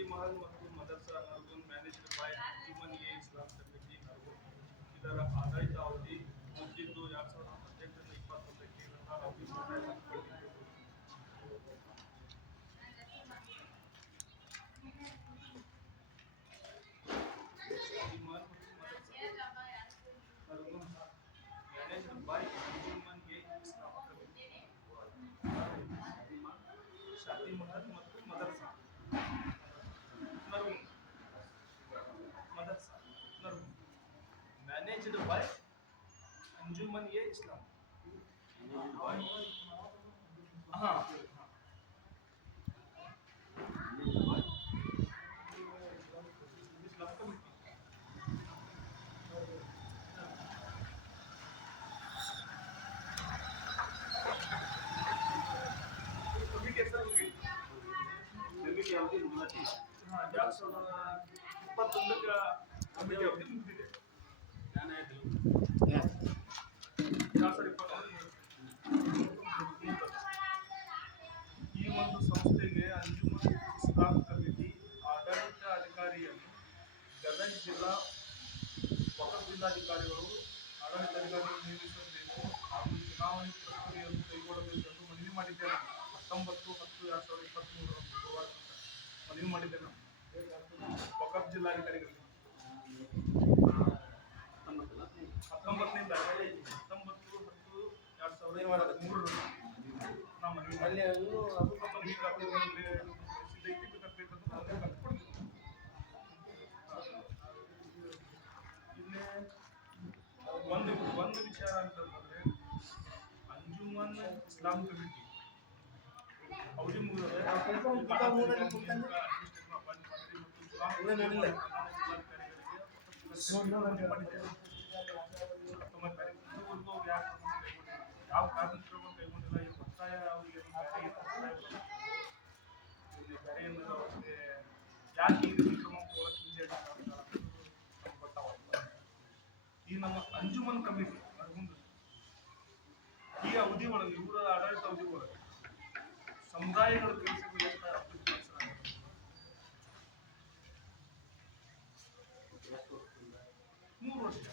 ಶಾದಿ ಮಹಲ್ ಮತ್ತು ಮದರ್ಸಾ Nargun managed by Anjuman e Islam committee Nargun. ಇದರ ಆಡಳಿತ ಅವಧಿ ಮುಗಿದಿದ್ದು 2018ರಿಂದ 21ಕ್ಕೆ ಇರುತ್ತಾ ಅವಧಿ ಮುಕ್ತಾಯಗೊಂಡಿತು. ಶಾದಿ ಮಹಲ್ ಮತ್ತು ಮದರ್ಸಾ Nargun managed by Anjuman e Islam committee. Shadi Mahal ಮತ್ತು ಮದರ್ಸಾ ನರ್ಗುನ್ ಮದರ್ಸಾ ನರ್ಗುನ್ ಮ್ಯಾನೇಜ್ಡ್ ಬೈ अंजुमन ये इस्लाम हाँ इस्लाम कमिटी कमिटी ಹೆಸರು ಕಮಿಟಿ ಅವಧಿ ಮುಗಿದಿದೆ. हाँ 2021 ಕಮಿಟಿ ಅವಧಿ ಮುಗಿದಿದೆ. ಈ ಒಂದು ಸಂಸ್ಥೆಗೆ ಅಂಜುಮನ್ ಇಸ್ಲಾಂ ಕಮಿಟಿ ಆಡಳಿತ ಅಧಿಕಾರಿಯನ್ನು ಗದಗ ಜಿಲ್ಲಾ ವಕಫ್ ಜಿಲ್ಲಾಧಿಕಾರಿಗಳು ಆಡಳಿತಾಧಿಕಾರಿಗಳನ್ನು ನೇಮಿಸಬೇಕು ಹಾಗೂ ಚುನಾವಣೆ ಪ್ರಕ್ರಿಯೆಯನ್ನು ಕೈಗೊಳ್ಳಬೇಕೆಂದು ಮನವಿ ಮಾಡಿದ್ದೇನೆ. 19/10/2023 ಗುರುವಾರ ಮನವಿ ಮಾಡಿದ್ದೇನೆ ವಕಫ್ ಜಿಲ್ಲಾಧಿಕಾರಿಗಳಿಗೆ. 19/10/2023 ನಾವು ಮನವಿ ಅಲ್ಲಿ ಮನವಿ ಇಲ್ಲೇ ಒಂದು ವಿಚಾರ ಅಂತಂದ್ರೆ ಅಂಜುಮನ್ ಇಸ್ಲಾಂ ಕಮಿಟಿ ಅವಧಿ ಮುಗಿದರೆ ಯಾವ ಕಾರ್ಯಕ್ರಮ ಕೈಗೊಂಡಿಲ್ಲ. ಈ ಒತ್ತಾಯ ಅವರಿಗೆ ಬೇರೆ ಏನಾದ್ರು ಅವ್ರಿಗೆ ಯಾಕೆ ಈ ರೀತಿ ಕ್ರಮ ತಗೊಳಕ್ಕೆ ಗೊತ್ತಾಗ್ತದೆ. ಈ ನಮ್ಮ ಅಂಜುಮನ್ ಕಮಿಟಿ ಈ ಅವಧಿ ಒಳಗೆ ಇವರ ಆಡಳಿತ ಅವಧಿ ಒಳಗೆ ಸಮುದಾಯಗಳ ಕೆಲಸಗಳು 3 ವರ್ಷ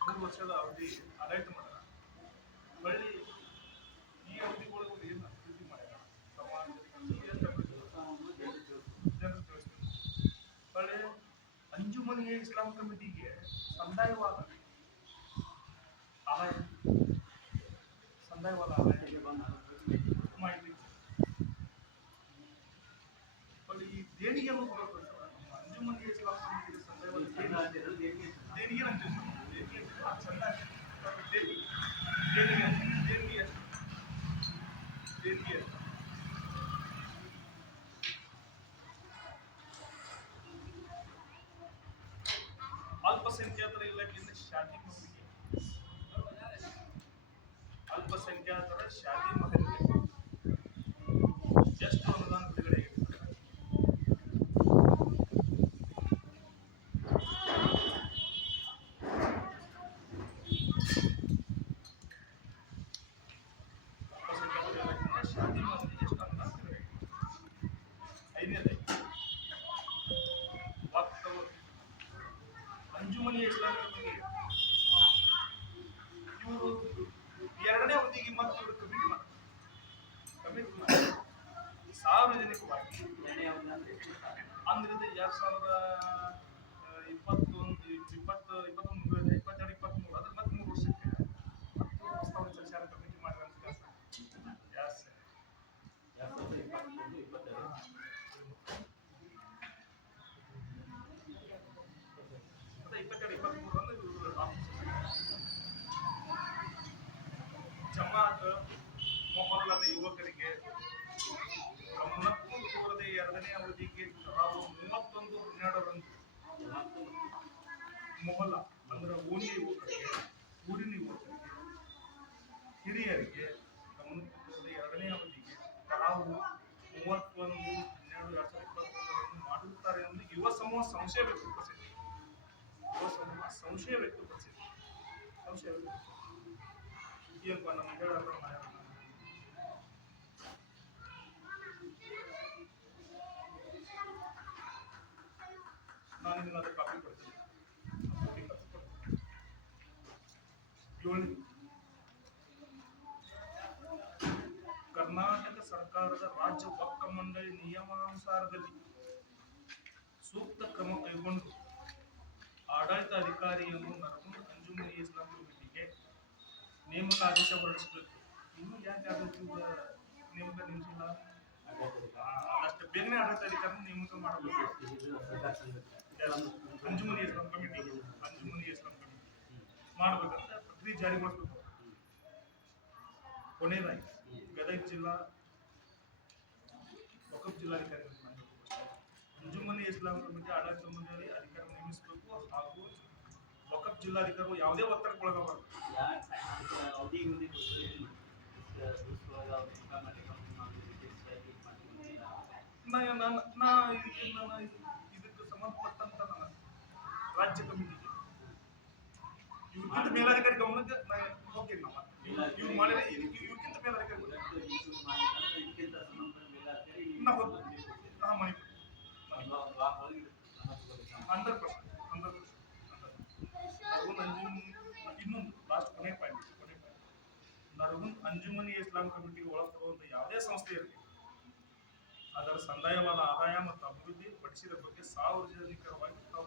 3 ವರ್ಷದ ಅವಧಿ ಆಡಳಿತ ಮಾಡ್ಯಾರ. ಹೊಳ್ಳಿ ಈ ಅವಧಿ ಒಳಗೆ ಏನು ಅಭಿವೃದ್ಧಿ ಮಾಡ್ಯಾರ ಜನರು ತಿಳಿಸ್ಬೇಕು. ಹೊಳ್ಳಿ ಅಂಜುಮನ್ ಎ ಇಸ್ಲಾಂ ಕಮಿಟಿಗೆ ಸಂದಾಯವಾದ ಆದಾಯ ಮಾಹಿತಿ ಹೊಳ್ಳಿ ಈ ದೇಣಿಗೆ ಅಂಜುಮನ್ ಎ ಇಸ್ಲಾಂ ಕಮಿಟಿಗೆ ಸಂದಾಯವಾದ ದೇಣಿಗೆ ಅಲ್ಪಸಂಖ್ಯಾತರ ಇಲಾಖೆಯಿಂದ ಶಾದಿ ಮಹಲ್ಗೆ ಅಲ್ಪಸಂಖ್ಯಾತರ ಶಾದಿ ಮಹಲ್ಗೆ ಎಷ್ಟು ಅನುದಾನ ಬಿಡುಗಡೆ ಅಂಜುಮನ್ ಇಸ್ಲಾಂ ಕಮಿಟಿ ಇವರು ಎರಡನೇ ಅವಧಿಗೆ ಮತ್ತು ಇವರು ಕಮಿಟಿ ಮಾಡಿ ಸಾರ್ವಜನಿಕವಾಗಿ ಅಂದ್ರೆ 2021-22-23 ಅದ್ರ ಮತ್ತೆ 3 ವರ್ಷಕ್ಕೆ ಪ್ರಸ್ತಾವನೆ ಸಲ್ಲಿಸ್ಯಾರ ಕಮಿಟಿ ಮಾಡಿದಂತ ಕೆಲಸ. ಜಮಾತ್ ಮೊಹಲ್ಲದ ಯುವಕರಿಗೆ ಗಮನಕ್ಕೂ ತೋರದೆ ಎರಡನೇ ಅವಧಿಗೆ 31/12ರಂದು ಮೊಹಲ್ಲ ಅಂದ್ರೆ ಓಣಿಯ ಯುವಕರಿಗೆ ಊರಿನ ಯುವಕರಿಗೆ ಹಿರಿಯರಿಗೆ ಗಮನಕ್ಕೂ ತೋರದೆ ಎರಡನೇ ಅವಧಿಗೆ 31/12/2021 ಮಾಡುತ್ತಾರೆ ಎಂದು ಯುವ ಸಮೂಹ ಸಂಶಯ ವ್ಯಕ್ತಪಡಿಸಿದೆ. ಏನಪ್ಪ ನಮ್ಗೆ ಹೇಳಲ್ಲ ನಾನು ಇದನ್ನ ಕಾಪಿ ಕೊಡ್ತೀನಿ. ಕರ್ನಾಟಕ ಸರ್ಕಾರದ ರಾಜ್ಯ ವಕ್ಫ್ ಮಂಡಳಿ ನಿಯಮಾನುಸಾರದಲ್ಲಿ ಸೂಕ್ತ ಕ್ರಮ ಕೈಗೊಂಡು ಆಡಳಿತ ಅಧಿಕಾರಿಯನ್ನು ನರಗುಂದ ಅಂಜುಮನಿ ಇಸ್ಲಾಂ ಕಮಿಟಿಗೆ ನೇಮಕ ಆದೇಶ ಹೊರಡಿಸಬೇಕು. ಇನ್ನು ಯಾಕೆ ನೇಮಕ ನಿಲ್ಲಿಸಿಲ್ಲ? ಅದಷ್ಟು ಬೇಗನೆ ಆಡಳಿತ ಅಧಿಕಾರಿ ನೇಮಕ ಮಾಡಬೇಕು. ಅಂಜುಮನಿ ಇಸ್ಲಾಂ ಕಮಿಟಿ ಮಾಡಬೇಕಂತ ಪ್ರಕ್ರಿಯೆ ಜಾರಿಗೊಳಿಸಬೇಕು. ಕೊನೆಯದಾಗಿ ಗದಗ ಜಿಲ್ಲಾ ವಕಫ್ ಜಿಲ್ಲಾಧಿಕಾರಿ ಅಂಜುಮನಿ ಇಸ್ಲಾಂ ಕಮಿಟಿ ಆಡಳಿತ ಮಂಡಳಿ ಅಧಿಕಾರಿ ನೇಮಿಸಬೇಕು ಹಾಗೂ ವಕಫ್ ಜಿಲ್ಲಾಧಿಕಾರಿಗಳು ಯಾವುದೇ ಒತ್ತಡಕ್ಕೆ ಒಳಗಾಗಬಾರದು. ಇದಕ್ಕೆ ಸಂಬಂಧಪಟ್ಟಂತ ರಾಜ್ಯ ಕಮಿಟಿಗೆ ಇವ್ರಿಗಿಂತ ಮೇಲಾಧಿಕಾರಿ ಗಮನಕ್ಕೆ ಹೋಗ್ತೀನಿ. ಇವ್ರು ಮಾಡಿದ್ರೆ ಇವ್ರಿಗಿಂತ ಮೇಲಾಧಿಕಾರಿ ಇನ್ನೊಂದು ಲಾಸ್ಟ್ ಕೊನೆ ಪಾಯಿಂಟ್ ನರಗುಂದ ಅಂಜುಮನಿ ಇಸ್ಲಾಂ ಕಮಿಟಿಗೆ ಒಳಪಡುವಂತ ಯಾವುದೇ ಸಂಸ್ಥೆ ಇರಲಿ ಅದರ ಸಂದಾಯವಾದ ಆದಾಯ ಮತ್ತು ಅಭಿವೃದ್ಧಿ ಪಡಿಸಿದ ಬಗ್ಗೆ ಸಾರ್ವಜನಿಕರವಾಗಿ ತಾವು